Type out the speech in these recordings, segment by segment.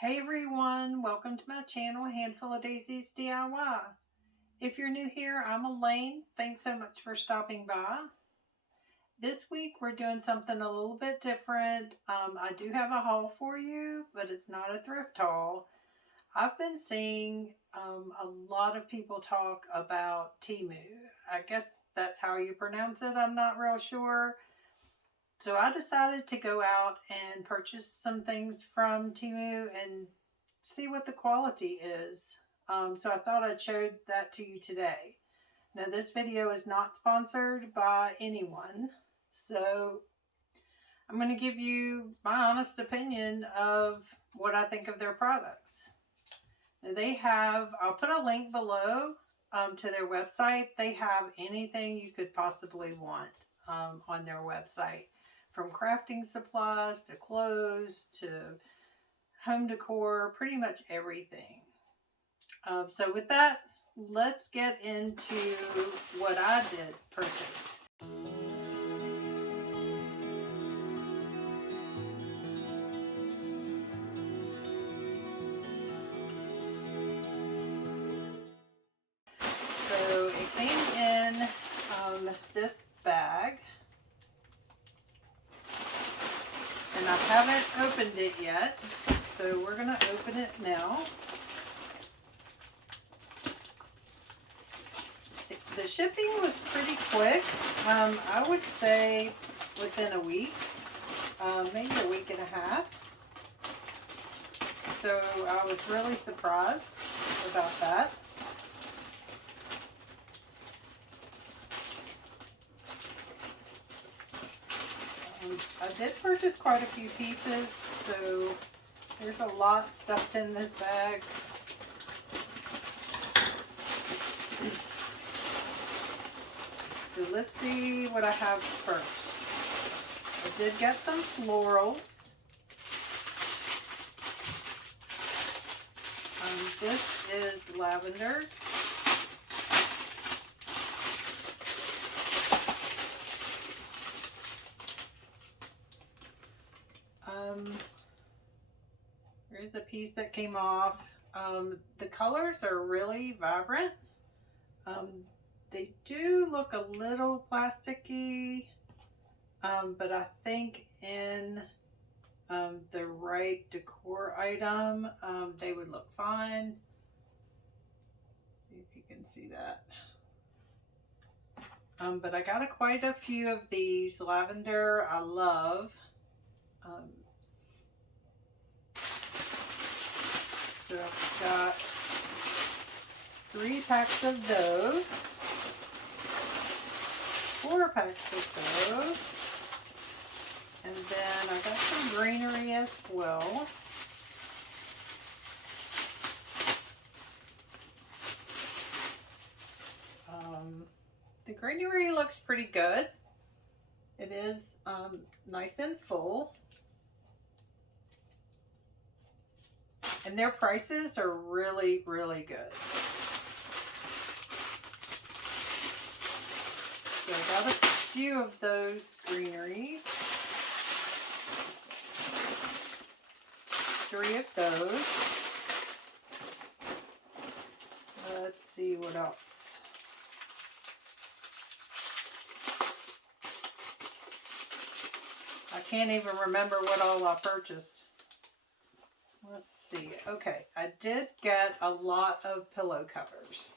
Hey everyone, welcome to my channel, Handful of Daisies DIY. If you're new here, I'm Elaine. Thanks so much for stopping by. This week we're doing something a little bit different. I do have a haul for you, but it's not a thrift haul. I've been seeing a lot of people talk about Temu. I guess that's how you pronounce it. I'm not real sure. So I decided to go out and purchase some things from Temu and see what the quality is. So I thought I'd show that to you today. Now this video is not sponsored by anyone, so I'm going to give you my honest opinion of what I think of their products. Now they have, I'll put a link below to their website. They have anything you could possibly want on their website. From crafting supplies to clothes to home decor, pretty much everything. So with that, let's get into what I did purchase. So it came in this bag. And I haven't opened it yet, so we're going to open it now. The shipping was pretty quick. I would say within a week, maybe a week and a half. So I was really surprised about that. I did purchase quite a few pieces, so there's a lot stuffed in this bag. So let's see what I have first. I did get some florals. This is lavender. There's a piece that came off. The colors are really vibrant. They do look a little plasticky, but I think in the right decor item, they would look fine. See if you can see that. But I got quite a few of these. Lavender, I love. So I've got 3 packs of those, 4 packs of those, and then I got some greenery as well. The greenery looks pretty good. It is nice and full. And their prices are really, really good. So I got a few of those greeneries. 3 of those. Let's see what else. I can't even remember what all I purchased. Let's see. Okay, I did get a lot of pillow covers.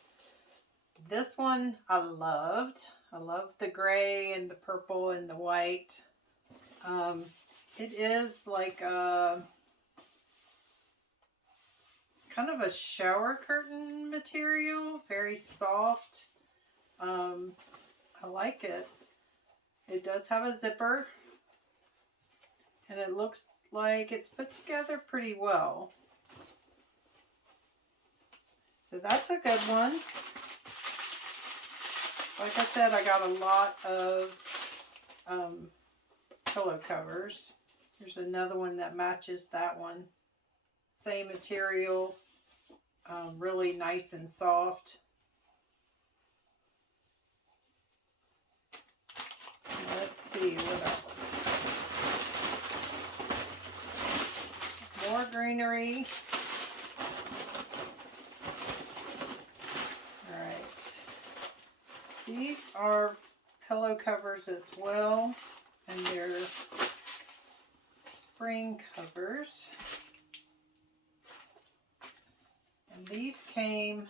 This one I loved. I loved the gray and the purple and the white. It is like a kind of a shower curtain material, very soft. I like it. It does have a zipper. And it looks like it's put together pretty well. So that's a good one. Like I said, I got a lot of pillow covers. There's another one that matches that one. Same material, really nice and soft. Let's see what else. more greenery. Alright. These are pillow covers as well, and they're spring covers. And these came,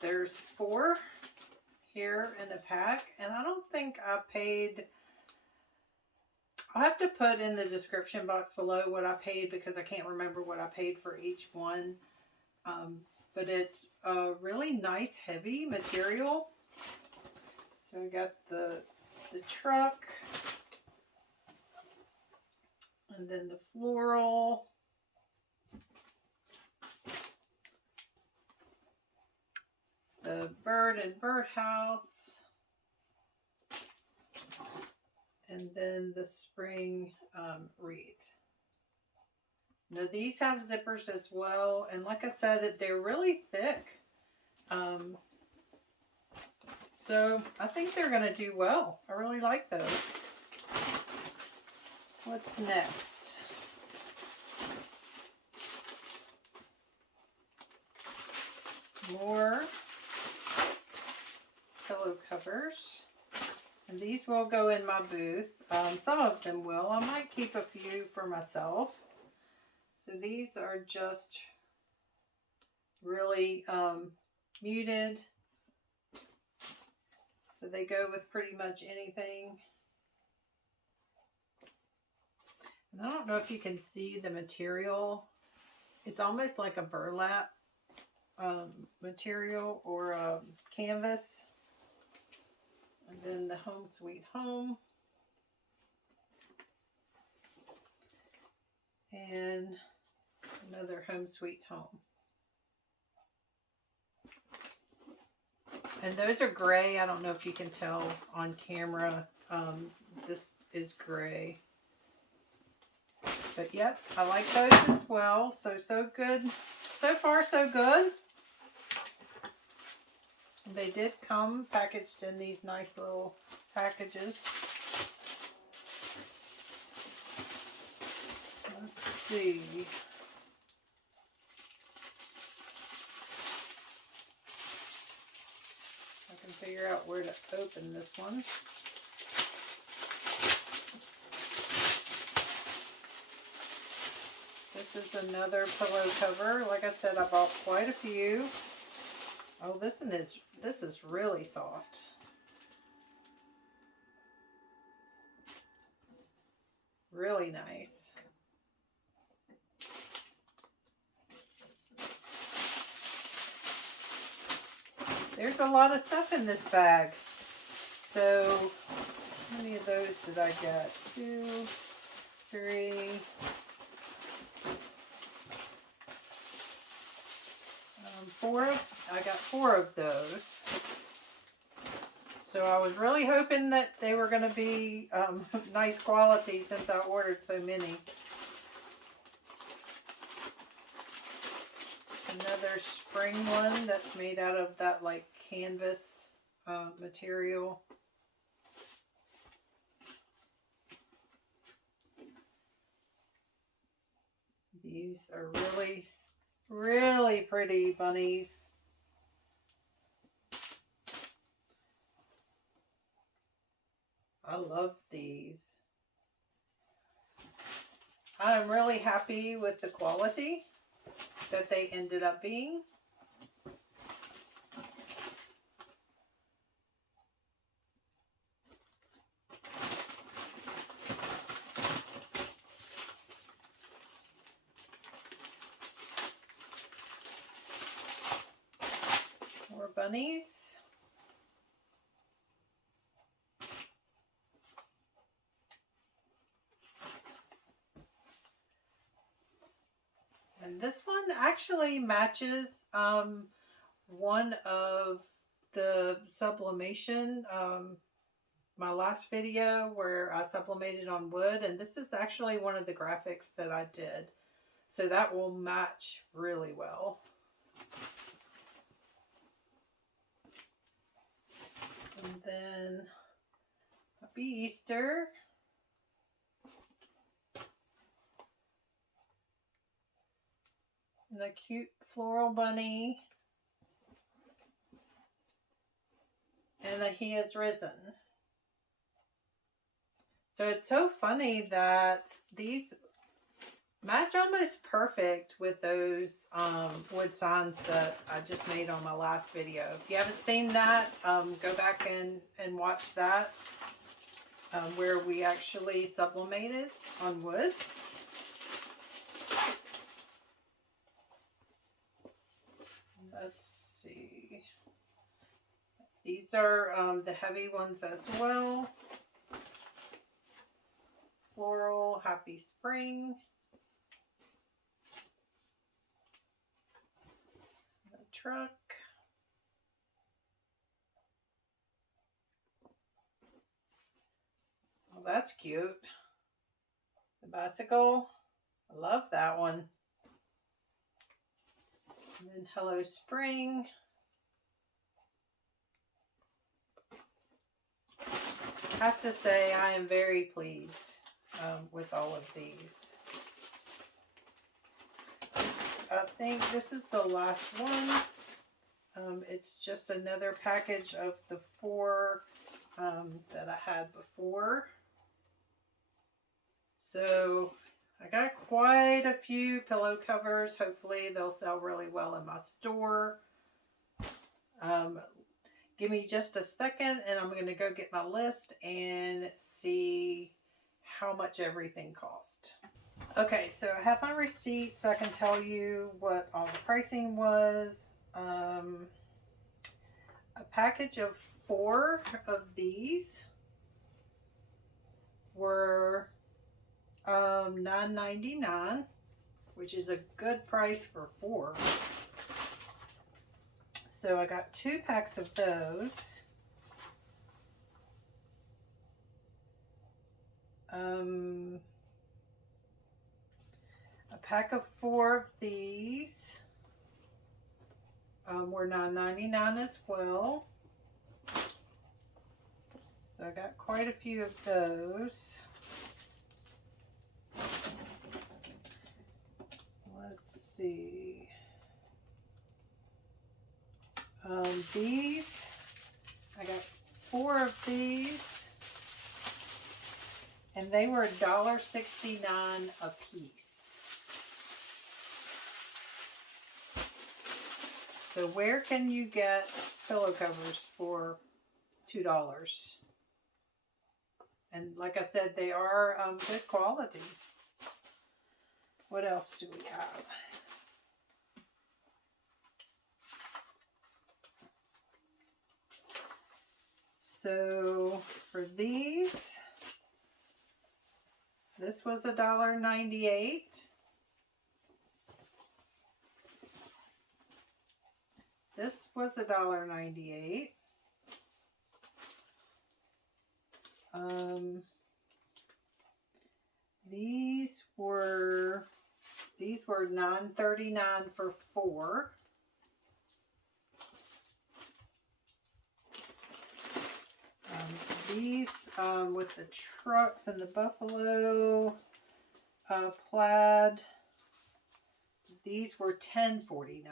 there's 4 here in the pack, and I don't think I paid, I'll have to put in the description box below what I paid because I can't remember what I paid for each one. But it's a really nice heavy material. So we got the truck, and then the floral, the bird and birdhouse, and then the spring wreath. Now these have zippers as well, and like I said, they're really thick. So I think they're going to do well. I really like those. What's next? More pillow covers. And these will go in my booth. Some of them will. I might keep a few for myself. So these are just really muted. So they go with pretty much anything. And I don't know if you can see the material. It's almost like a burlap material or canvas. And then the Home Sweet Home. And another Home Sweet Home. And those are gray. I don't know if you can tell on camera. This is gray. But yep, I like those as well. So good. So far, so good. They did come packaged in these nice little packages. Let's see. I can figure out where to open this one. This is another pillow cover. Like I said, I bought quite a few. Oh, this is really soft. Really nice. There's a lot of stuff in this bag. So, how many of those did I get? 2, 3. I got 4 of those. So I was really hoping that they were going to be nice quality since I ordered so many. Another spring one that's made out of that like canvas material. These are really, really pretty bunnies. I love these. I'm really happy with the quality that they ended up being. More bunnies. And this one actually matches one of the sublimation, my last video where I sublimated on wood, and this is actually one of the graphics that I did. So that will match really well. And then Happy Easter. And a cute floral bunny. And He Is Risen. So it's so funny that these match almost perfect with those wood signs that I just made on my last video. If you haven't seen that, go back and watch that, where we actually sublimated on wood. Let's see. These are the heavy ones as well. Floral, Happy Spring. The truck. Well, that's cute. The bicycle. I love that one. And then Hello Spring. I have to say I am very pleased with all of these. I think this is the last one. It's just another package of the 4 that I had before. So I got quite a few pillow covers. Hopefully they'll sell really well in my store. Give me just a second and I'm going to go get my list and see how much everything cost. Okay, so I have my receipt so I can tell you what all the pricing was. A package of 4 of these were $9.99, which is a good price for 4. So I got 2 packs of those. A pack of 4 of these were $9.99 as well. So I got quite a few of those. Let's see. These, I got 4 of these, and they were $1.69 a piece. So where can you get pillow covers for $2? And like I said, they are good quality. What else do we have? So for these, this was $1.98. This was $1.98. These were $9.39 for 4. These with the trucks and the buffalo plaid, these were $10.49.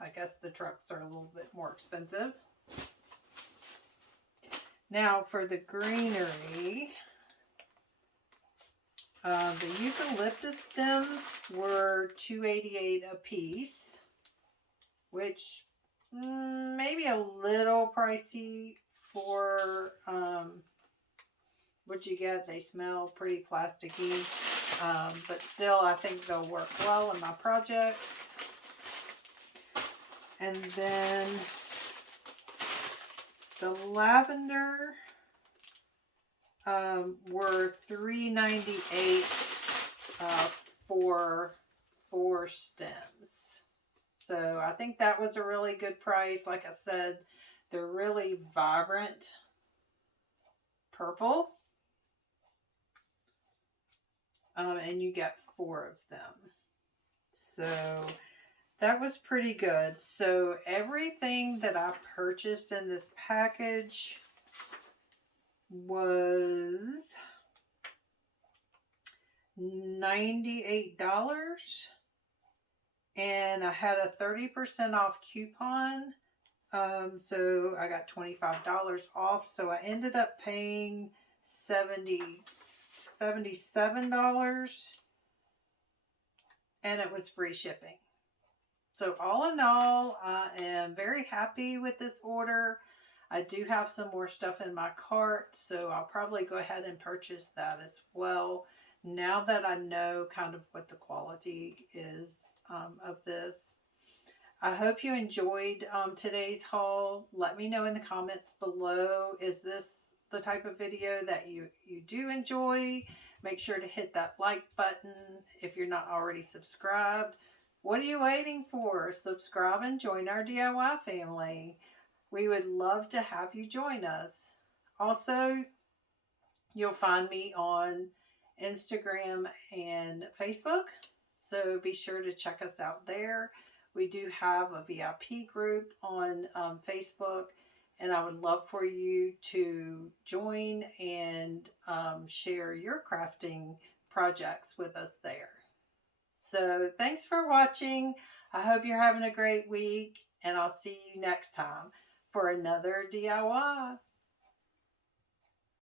I guess the trucks are a little bit more expensive. Now for the greenery, the eucalyptus stems were $2.88 a piece, which maybe a little pricey for what you get. They smell pretty plasticky, but still I think they'll work well in my projects. And then the lavender were $3.98 for 4 stems. So I think that was a really good price. Like I said, they're really vibrant purple. And you get 4 of them. So that was pretty good. So everything that I purchased in this package was $98. and I had a 30% off coupon. So I got $25 off. So I ended up paying $77, and it was free shipping. So all in all, I am very happy with this order. I do have some more stuff in my cart, so I'll probably go ahead and purchase that as well. Now that I know kind of what the quality is of this. I hope you enjoyed today's haul. Let me know in the comments below. Is this the type of video that you do enjoy? Make sure to hit that like button if you're not already subscribed. What are you waiting for? Subscribe and join our DIY family. We would love to have you join us. Also, you'll find me on Instagram and Facebook, so be sure to check us out there. We do have a VIP group on Facebook, and I would love for you to join and share your crafting projects with us there. So thanks for watching. I hope you're having a great week, and I'll see you next time for another DIY.